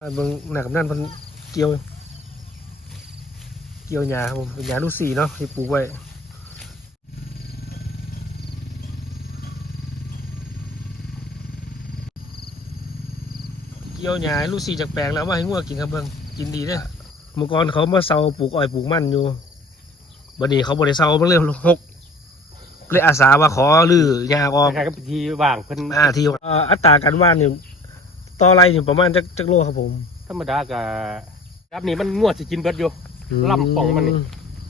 เบิ่งหนักกับนั่นเพิ่นเกี่ยว เกี่ยวหญ้าครับผมเป็นหญ้าลูกสี่เนาะที่ปลูกไว้เกี่ยวหญ้าลูกสี่จากแปลงแล้วเอามาให้งัวกินครับเบิ่งกินดีเด้อเมื่อก่อนเขามาเซาปลูกอ้อยปลูกมันอยู่บัดนี้เขาบ่ได้เซามันเริ่มหกเลยอาสาว่าขอลื้อหญ้าออกคล้ายๆกับพิธีว่างเพิ่นอ่าที่เอ่ออัตราการว่านนี่ ต่อไรนี่ประมาณจักจักโลครับผม ธรรมดากับครับนี่มันงวดสิกินเบิดอยู่ลำป่องมันนี่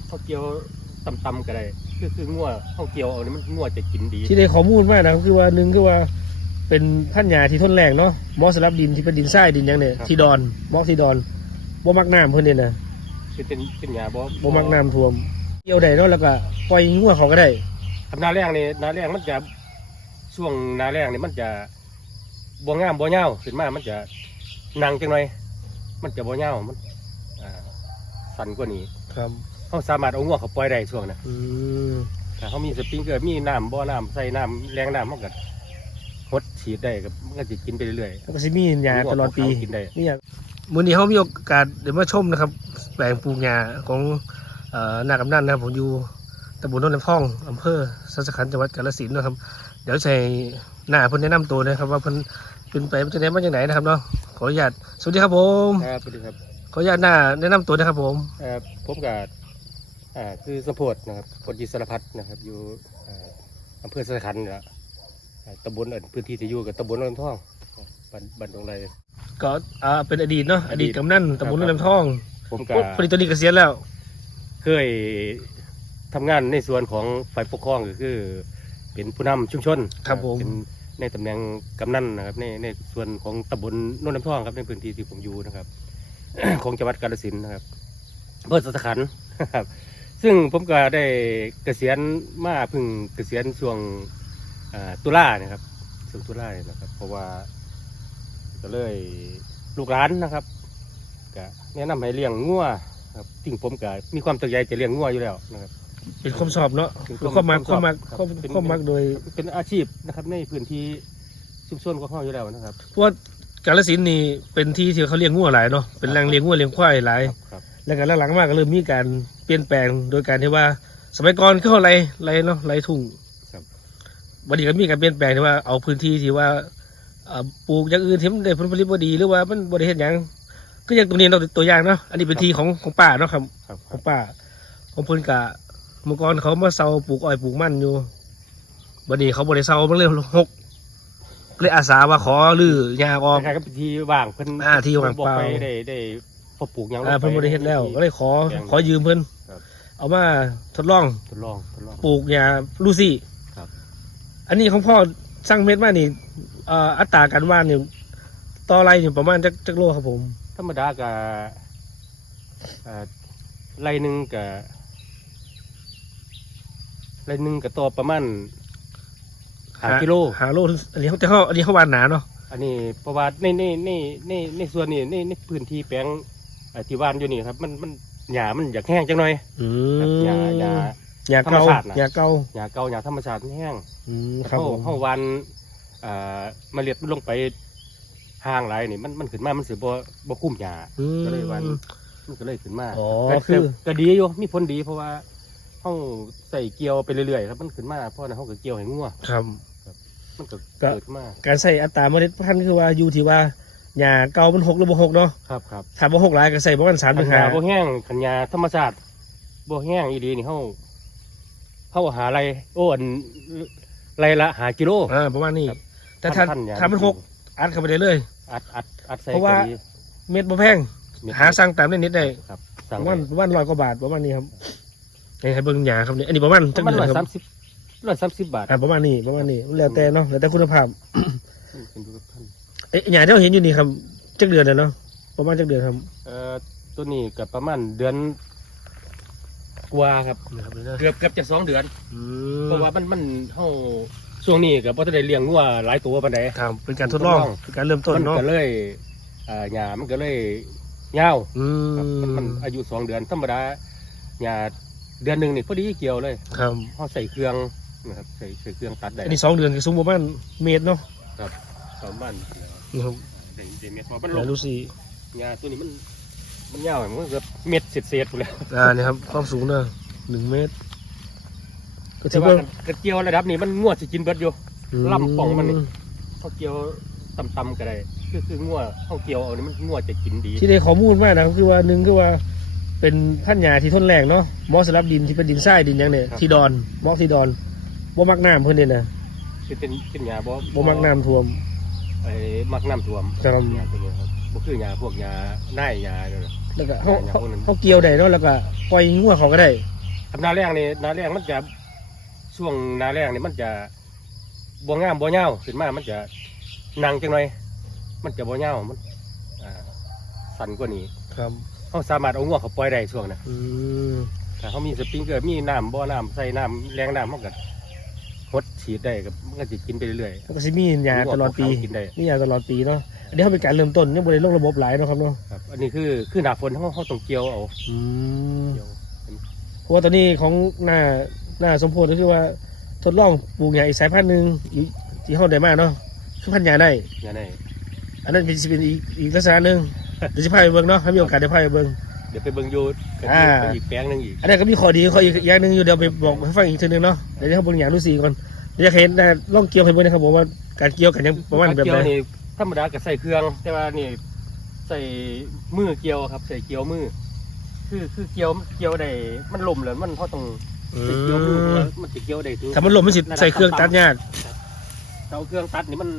เขาเกี่ยวต่ำๆก็ได้คือคืองัวเขาเกี่ยวเอานี่มันงัวจะกินดี ที่ได้ข้อมูลมากนะคือว่าหนึ่งคือว่าเป็นพันธุ์หญ้าที่ทนแรงเนาะเหมาะสำหรับดินที่เป็นดินทรายดินหยังเนี่ยที่ดอนเหมาะที่ดอนบ่มักน้ำเพิ่นเนี่ยนะคือเป็นเป็นหญ้าบ่บ่มักน้ำท่วมเกี่ยวได้เนาะแล้วก็ปล่อยงัวเขาก็ได้ ทำนาแรงนี่นาแรงมันจะช่วงนาแรงนี่มันจะ บ่งามบ่เงาวขึ้นมามันจะนางจังหน่อย มันจะบ่เงาวมันอ่าสั่นกว่านี้ครับเขาสามารถเอางัวเขาปล่อยได้ช่วงนั้นอืมถ้าเขามีสปริงเกอร์มีน้ำบ่อน้ำใส่น้ำแรงน้ำมันก็หดฉีดได้กับมันก็จะกินไปเรื่อยแล้วก็สิมีหญ้าตลอดปีงัวเขากินได้นี่อยากมื้อนี้เฮามีโอกาสได้มาชมนะครับแปลงปลูกหญ้าของเอ่อนากำนันนะครับผมอยู่ตำบลโนนทพ่องอำเภอสัสขันธ์จังหวัดกาฬสินธุ์นะครับ เดี๋ยวใส่หน้าเพิ่นแนะนำตัวนะครับว่าเพิ่น เป็นไปเป็นจังไดมาจากไหนนะครับเนาะขออนุญาตสวัสดีครับผม ครับสวัสดีครับขออนุญาตหน้าแนะนำตัวนะครับผมเอ่อผมกับอ่าคือสมโพธนะครับพลยิสรพัฒน์นะครับ อยู่อ่าอำเภอสะขันนี่แหละอ่าตำบลเอิ่นพื้นที่ที่อยู่กับตำบลโนนท่องบ้านบ้านตรงไร ก็อ่าเป็นอดีตเนาะอดีตกำนันตำบลโนนทพ่องผมกับพอดีตอนนี้เกษียณแล้ว เคยทำงานในส่วนของฝ่ายปกครองก็คือ เป็นผู้นำชุมชนครับผม เป็น ในตำแหน่งกำนันนะครับในในส่วนของตำบลโนนน้ำท่องครับในพื้นที่ที่ผมอยู่นะครับ ของจังหวัดกาฬสินธุ์นะครับอำเพื่อสัสขันครับ ซึ่งผมก็ได้เกษียณมาพึ่งเกษียณช่วงตุลานี่ยครับช่วงตุลาเนี่ยนะครับ เพราะว่าก็เลยลูกหลานนะครับก็แนะนำให้เลี้ยงงัวครับซึ่งผมก็มีความตั้งใจจะเลี้ยงงัวอยู่แล้วนะครับ เป็นความสอบเนาะเป็นเป็นความมักความมคาวชอบมักครับความเป็นความมักโดยเป็นอาชีพนะครับ ในพื้นที่ชุมชนของเขาอยู่แล้วนะครับเพราะว่ากาฬสินธุ์นี่เป็นที่ที่เขาเลี้ยงงัวหลายเนาะเป็นแหล่งเลี้ยงงัวเลี้ยงควายหลายครับแล้วก็หลังๆมาก็เริ่มมีการเปลี่ยนแปลงโดยการที่ว่า สมัยก่อนเขาไรไรเนาะไรทุ่งครับวันนี้ก็มีการเปลี่ยนแปลงที่ว่าเอาพื้นที่ที่ว่าเอ่อปลูกอย่างอื่นที่มันได้ผลผลิตบ่ดีหรือว่ามันบริเห็นอย่างก็อย่างตรงนี้เราตัวอย่างเนาะอันนี้เป็นที่ของของป้าเนาะครับครับคขรัอบงป้าของเพิ่นกะ เมื่อก่อนเขามาเซาปลูกอ้อยปลูกมันอยู่วันนี้เขาบริเซามันเริ่มหกเลยอาสาว่าขอลื้อหญ้าออกคล้ายๆกับพิธีว่างเพิ่นอ่าที่ว่างบอกเปล่าไปได้ได้พอปลูกหยังลงอ่าไปเพิ่นบริเฮ็ดแล้ว ก็เลยขอแปลงขอยืมเพิ่นครับเอามาทดลองทดลองทดลองปลูกหญ้าลูซี่ครับ อันนี้ของพ่อสร้างเม็ดมานี่เอ่ออัตราการว่านนี่ต่อไรนี่ประมาณจักจักโลครับผม ธรรมดากับอ่าไรหนึ่งกับ ไรหนึ่งกับตัวประมาณหากิโล หาโลถึงอันนี้เขาแต่เขาอันนี้เขาวานหนาเนาะอันนี้เพราะว่าในในในในในส่วนนี้ในในพื้นที่แปลงอ่าที่ว่านอยู่นี่ครับ มันมันหญ้ามันอยากแห้งจังหน่อยอืครับมหญ้าหญ้าหญ้าเก่าธรรมชาติน่ะหญ้าเก่าหญ้าเก่าหญ้าธรรมชาติมันแห้งอืมครับเข้าผมเข้าวันอ่าเมาเล็ดมันลงไปห่างไรนี่มันมันขึ้นมามันสืบ่บ่คุ้มหญ้า อืม ก็เลยวัน มันก็เลยขึ้นมาอ๋อแต่คือ แต่ก็ดีอยู่มีผลดีเพราะว่า เขาใส่เกลียวไปเรื่อยๆครับมันขึ้นมาเพราะนั้นเขาก็เกลียวให้งัวครับ มันก็ก็เกิดขึ้นมาการใส่อัตราเมล็ดพันธุ์คือว่าอยู่ที่ว่าหญ้าเก่ามันหกหรือบ่หกเนาะครับครับถ้าบ่หกหลายก็ใส่ประมาณสามถึขันงยาห้าบ่แห้งขันยาธรรมชาติบ่แห้งอีดีนี่เขาเขาหาอะไรโอ้อันไรละหากิโล อ่าประมาณนี้ ครับ แต่ถ้าพันยถ้ามันหกอัดเข้าไปได้เลย อัดอัดอัดใส่เพราะว่าก็ดีเม็ดบ่แพงเม็ดหาสั่งตามได้นิดได้ครับปสั่งระมาณประมาณร้อยกว่าบาทประมาณนี้ครับ ให้ให้เบิ่งหญ้าครับนี่อันนี้ประมาณปจักระมาณเดือร้อนยคสารับมสิบร้อยสามสิบบาทอ่าประมาณนี้ประมาณนี้แล้วแต่เนาะแล้วแต่คุณภาพเป็นดูกับท่านเอ้ยหญ้าที่เราเห็นอยู่นี่ครับจักเดือนแล้วเนาะประมาณจักเดือนครับเอ่อตัวนี้กับประมาณเดือนกว่าครับนี่ครับนี่นะเกือบเกือบจะสองเดือน อืเพมราะว่ามันมันเฮาช่วงนี้ก็บ่ทันได้เลี้ยงงัวหลายตัวปานใด ครับเป็นการทดลองทดลอง เป็นการเริ่มต้นมันเนาะก็เลยอ่าหญ้ามันก็เลยยาวอืครับมันมันมอายุสองเดือนธรรมดาหญ้า เดือนหนึงนี่พอดีเกี่ยวเลยครับเฮาใส่เครื่องนะครับใส่ใส่เครื่องตัดได้อันนี้สองเดือนก็สูงประมาณเมตรเนาะประมาณนี่ครับได้ได้เม็ดพอมันหลญ้างลูซี่หญ้าตัวนี้มันมันยาวมันเกือบเม็ดเศษๆพุ่นแหล้วอ่านี่ครับความสูงเนอะหนึ่งเมตรก็แต่ถือว่าว่ากระเจียวระดับนี้มันงวดสิกินเบิดอยู่ลำป่องมันนี่เขาเกี่ยวต่ำๆก็ได้คือคืองัวเขาเกี่ยวเอานี่มันงัวจะกินดี ที่ได้ข้อมูลมากนะครับคือว่าหนึ่งคือว่า เป็นพันธุ์หญ้าที่ทนแรงเนาะเหมอสำหรับดินที่เป็นดินทรายดินหยังเนี่ยที่ดอนเหมอกที่ดอนบ่มักน้ำเพิ่นเนี่ยนะคือเป็นเป็นหญ้าบ่บ่มักน้ำท่วม ไอ้มักน้ำท่วมครับ หญ้าตัวนี้ครับบ่คือหญ้าพวกหญ้าหน้ายหญ้าเนี่ยนะแล้วก็เขาหญ้าเขาพวกนั้นเขาเกี่ยวได้เนาะแล้วก็ปล่อยงัวเขาก็ได้ทำนาแรงนี่นาแรงมันจะช่วงนาแรงนี่มันจะบ่งามบ่เหี่ยวขึ้นมามันจะหนังจังหน่อยมันจะบ่เหี่ยวมันอ่าสั่นกว่านี้ครับ เขาสามารถเอางัวเขาปล่อยได้ช่วงนั้นอืมถ้าเขามีสปริงเกอร์มีน้ำบ่อน้ำใส่น้ำแรงน้ำมันก็หดฉีดได้กับมันก็จะกินไปเรื่อยแล้วก็สิมีหญ้าตลอดปีงัวเขากินได้มีหญ้าตลอดปีเนาะอันนี้เขาเป็นการเริ่มต้นยังบ่ได้ลงระบบหลายเนาะครับเนาะครับ อันนี้คือคือหนาฝนเขาเขาต้องเกี่ยวเอาอืมเกี่ยวเพราะว่าตอนนี้ของหน้าหน้าสมโพธิก็คือว่าทดลองปลูกหญ้าอีกสายพันธุ์หนึ่งอีกที่เขาได้มากเนาะคือพันธุ์หญ้าได้อย่างนี้อันนั้นเป็นสิเป็นอีกอีกลักษณะหนึ่ง เดี๋ยวจะพาไปเบิ่งเนาะถ้ามีโอกาสเดี๋ยวพาไปเบิ่งเดี๋ยวไปเบิ่งอยูกันอ่า ไปอีกแปลงหนึงอีกอันนั้นก็มีข้อดีข้ออีกอย่างหนึ่งอยู่เดี๋ยวไปบอกให้ฟังอีกทีหนึงเนาะเดี๋ยวจะให้เบิ่งอย่างรู้สีก่อนเดี๋ยวจะเห็นแต่ลองเกี่ยวให้เบิ่งนะครับผมว่าการเกี่ยวกันยังประมาณแบบเกี่ยไหวนนี่ธรรมดาก็ใส่เครื่อง แต่ว่านี่ใส่มือเกี่ยวครับ ใส่เกี่ยวมือ คือคือเกี่ยวเกี่ยวได้มันลมเลยมันเขาต้องอืใส่เกี่ยวมือเพราะมว่ามันจะเกี่ยวได้ถึงถ้ามันหล่มมันสิใส่เครื่องตัดยากเราเครื่องตัดนี่มัน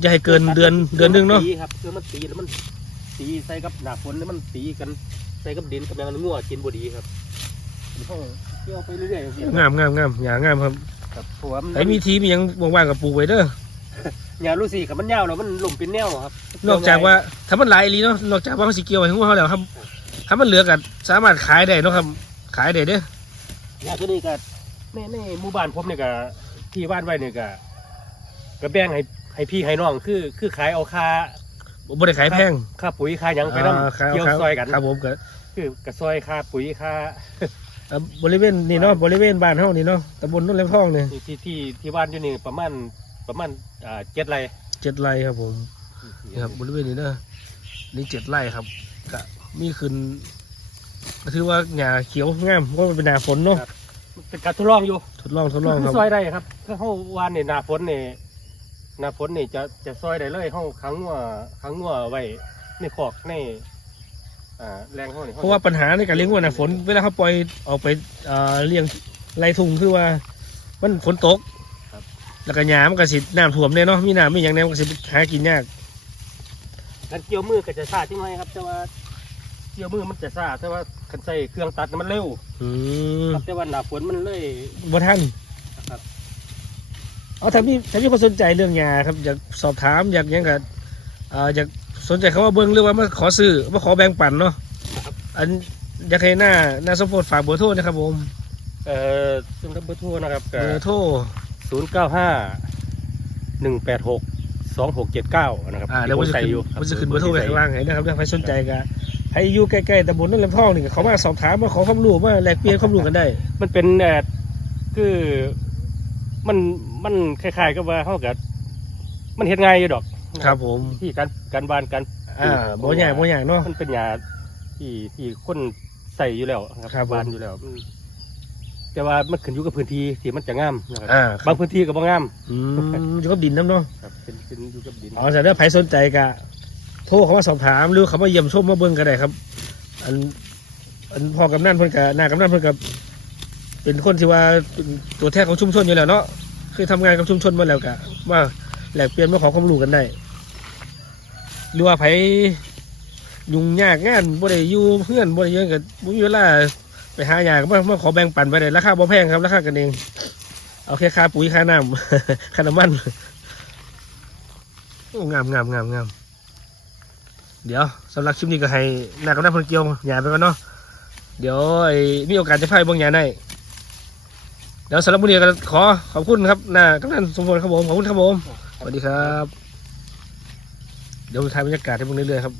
อย่าให้เกินเดือนเดือนหนึงเนาะตีครับคือมันตีแล้วมัน ตีใส่กับหนาฝนแล้วมันตีกันใส่กับดินกับแมงมันงัวกินบ่ดีครับมันต้องเกี่ยวไปเรื่อยๆอย่างนี้งามงามงามอย่างงามครับครับเพราะว่ามันไอ้มีทีมีหยังว่างๆกับปลูกไว้เด้อหญ้าลูซี่กับมันยาวแล้วมันหล่มเป็นแนวครับ นอกจากว่าถ้ามันหลายอีหลีเนาะนอกจากว่าเขาสิเกี่ยวให้หัวเขาแล้วครับถ้ามันเหลือก็สามารถขายได้เนาะครับ ขายได้เด้อหญ้าตัวนี้ก็ในในหมู่บ้านผมเนี่ยก็ที่บ้านไว้เนี่ยก็ก็แบ่งให้ให้พี่ให้น้องคือคือขายเอาค่า บ่ได้ขายแพงค่าปุ๋ยค่าหยังไปอ่านำครับเกี่ยวครับซอยกันครับผมก็คือกระซอยค่าปุ๋ยค่าอ่าบริเวณนี่เนาะบริเวณบ้านเฮานี่เนาะตำบลโนนเล็บทองนี่ที่ที่ที่ที่บ้านอยู่นี่ประมาณประมาณอ่าเจ็ดไร่เจ็ดไร่ครับผมนี่ครับบริเวณนี้เนาะนี่เจ็ดไร่ครับก็มีขึ้นก็ถือว่าหญ้าเขียวงามเพราะมันเป็นหน้าฝนเนาะมันเป็นการทดลองอยู่ทดลองทดลองคืครัอบซอยได้ครับคือเฮาวานนี่หน้าฝนนี่ หน้าฝนนี่จะจะซอยได้เลยเฮาขังงัวขังงัวไว้ในคอกในอ่าแรงเฮานี่เพราะว่าปัญหาในการเลี้ยงวัวหน้าฝนเวลาเขาปล่อยออกไปเอ่อเลี้ยงไรทุ่งคือว่า มันฝนตกแล้วก็หญ้ามันก็สิน้ำท่วมเนี่ยเนาะมีน้ำมีอย่างแนี้มันก็สิหากินยากการเกี่ยวมือก็จะซ่าจังไงครับ แต่ว่าเกี่ยวมือมันจะซ่าแต่ว่าคันใส่เครื่องตัดน่ะมันเร็วอืมครับแต่ว่าหน้าฝนมันเลยบ่ทัน ครับ เอาถ้ามีถ้ามีคนสนใจเรื่องยาครับ อยากสอบถามอยากหยังกับอ่าอยากสนใจเขาว่าเบิ้งหรือว่ามาขอซื้อมาขอแบ่งปันเนาะอันอยากให้หน้าหน้าสมโพธิฝากเบอร์โทรนะครับผมเอ่อซึ่งเบอร์โทรนะครับเบอร์โทรศูนย์เก้าห้าหนึ่งแปดหกสองหกเจ็ดเก้านะครับอ่าเดี๋ยวผมจะใส่ขึ้นอยู่ผมจะขึ้นเบอร์โทรไว้ข้างล่างให้นะครับถ้าใครสนใจก็ใครอยู่ใกล้ๆตำบลนั่นลำทองนี่ก็เขามาสอบถามมาขอความรู้มาแลกเปลี่ยนความรู้กันได้ มันเป็นเอ่อคือมัน มันคล้ายๆกับว่าเขากับมันเห็นง่ายอยู่ดอกครับผมที่การการบานการอ่าบ่ใหญ่บ่ใหญ่เนาะมันเป็นยาที่ที่คนใส่อยู่แล้วครับครับผมบานอยู่แล้วมันแต่ว่ามันขึ้นอยู่กับพื้นที่ที่มันจะงามนะครับอ่าครับบางพื้นที่ก็บ่งามอืมอยู่กับดินน้ำเนาะครับเป็นเป็นอยู่กับดินอ๋อแต่ถ้าใครสนใจก็โทรเขามาสอบถามหรือเขามาเยี่ยมชมมาเบิ่งก็ได้ครับ อัน อันพ่อกำนันเพิ่นกับนากำนันเพิ่นกับเป็นคนที่ว่าเป็นตัวแทนของชุมชนอยู่แล้วเนาะ คือทำงานกับชุมชนมาแล้วก็มาแหลกเปลี่ยนมาขอความรู้กันได้หรือว่าไผยุ่งยากงานบ่ได้อยู่เพื่อนบ่ได้หยังก็บ่มีเวลาไปหาหยากมามาขอแบ่งปันไปได้ราคาบ่แพงครับราคากันเอง เอาแค่ค่าปุ๋ยค่าน้ำค่าน้ำมันโอ้งามงามงามงามเดี๋ยวสำหรับคลิปนี้ก็ให้นากำนันเพนเกียวหยาไปก่อนเนาะเดี๋ยวไอ้มีโอกาสจะพายบางหยาได้ เดี๋ยวสำหรับมื้อนี้ก็ขอขอบคุณครับนากำนันสมบูรณ์ครับผมขอบคุณครับผมสวัสดีครับ เดี๋ยวถ่ายบรรยากาศให้พวกเรื่อยๆครับ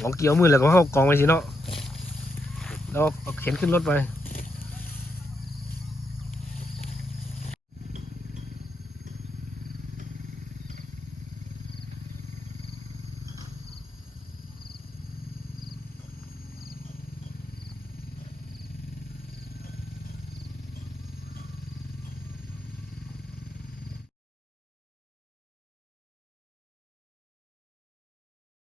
ของเกี่ยวมือแล้วก็เข้ากองไปสิเนาะแล้วเอาเข็นขึ้นรถไป